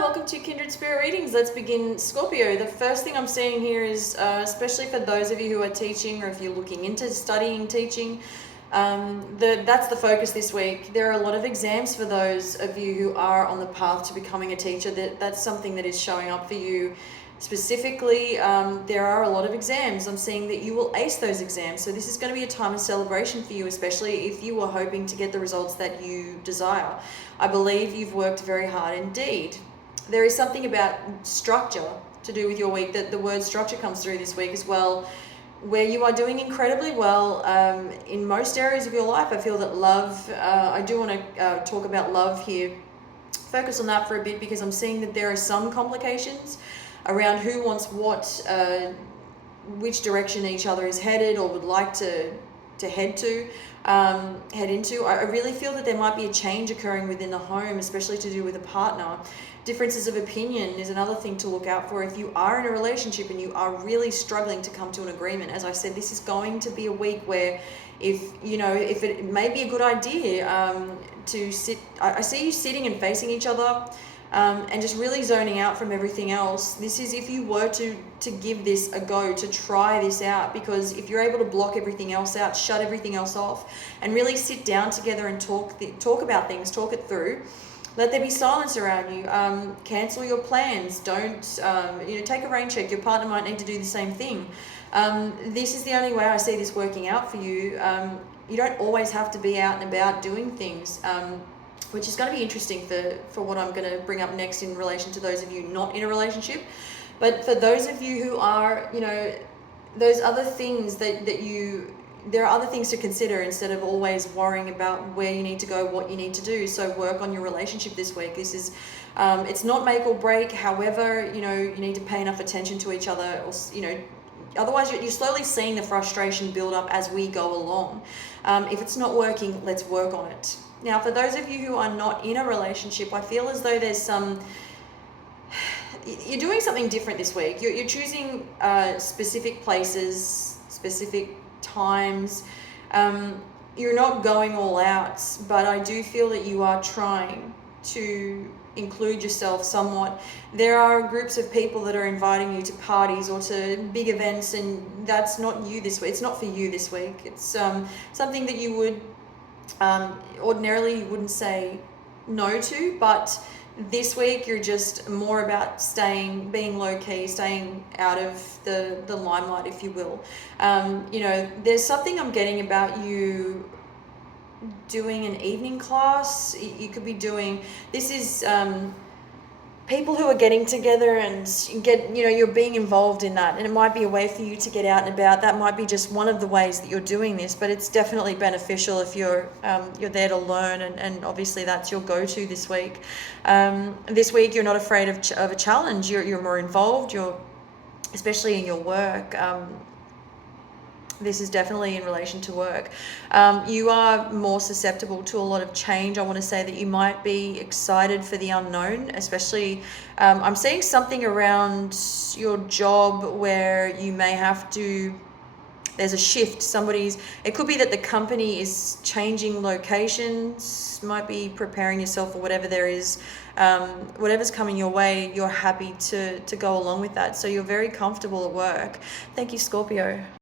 welcome to Kindred Spirit Readings. Let's begin Scorpio. The first thing I'm seeing here is, especially for those of you who are teaching or if you're looking into studying teaching, that's the focus this week. There are a lot of exams for those of you who are on the path to becoming a teacher. That's something that is showing up for you. Specifically, there are a lot of exams. I'm seeing that you will ace those exams. So this is going to be a time of celebration for you, especially if you are hoping to get the results that you desire. I believe you've worked very hard indeed. There is something about structure to do with your week, that the word structure comes through this week as well, where you are doing incredibly well in most areas of your life. I feel that love, I do want to talk about love here, focus on that for a bit, because I'm seeing that there are some complications around who wants what, which direction each other is headed or would like to head into. I really feel that there might be a change occurring within the home, especially to do with a partner. Differences of opinion is another thing to look out for if you are in a relationship and you are really struggling to come to an agreement. As I said, this is going to be a week where if it may be a good idea to sit, I see you sitting and facing each other, and just really zoning out from everything else. This is if you were to give this a go, to try this out, because if you're able to block everything else out, shut everything else off, and really sit down together and talk about things, talk it through. Let there be silence around you. Cancel your plans. Don't take a rain check. Your partner might need to do the same thing. This is the only way I see this working out for you. You don't always have to be out and about doing things. Which is going to be interesting for what I'm going to bring up next in relation to those of you not in a relationship. But for those of you who are, those other things there are other things to consider instead of always worrying about where you need to go, what you need to do. So work on your relationship this week. This is, it's not make or break. However, you need to pay enough attention to each other, or, otherwise you're slowly seeing the frustration build up as we go along. If it's not working, let's work on it. Now, for those of you who are not in a relationship, I feel as though you're doing something different this week. You're choosing specific places, specific times. You're not going all out, but I do feel that you are trying to include yourself somewhat. There are groups of people that are inviting you to parties or to big events, and that's not you this week. It's not for you this week. It's something that you would ordinarily you wouldn't say no to, but this week you're just more about being low-key, staying out of the limelight, if you will. There's something I'm getting about you doing an evening class. You could be doing, this is people who are getting together and you're being involved in that, and it might be a way for you to get out and about. That might be just one of the ways that you're doing this, but it's definitely beneficial if you're there to learn, and obviously that's your go-to this week. This week you're not afraid of a challenge. You're more involved. You're, especially in your work. This is definitely in relation to work. You are more susceptible to a lot of change. I want to say that you might be excited for the unknown, especially I'm seeing something around your job where you may have to, there's a shift. It could be that the company is changing locations, might be preparing yourself for whatever there is, whatever's coming your way. You're happy to go along with that. So you're very comfortable at work. Thank you, Scorpio.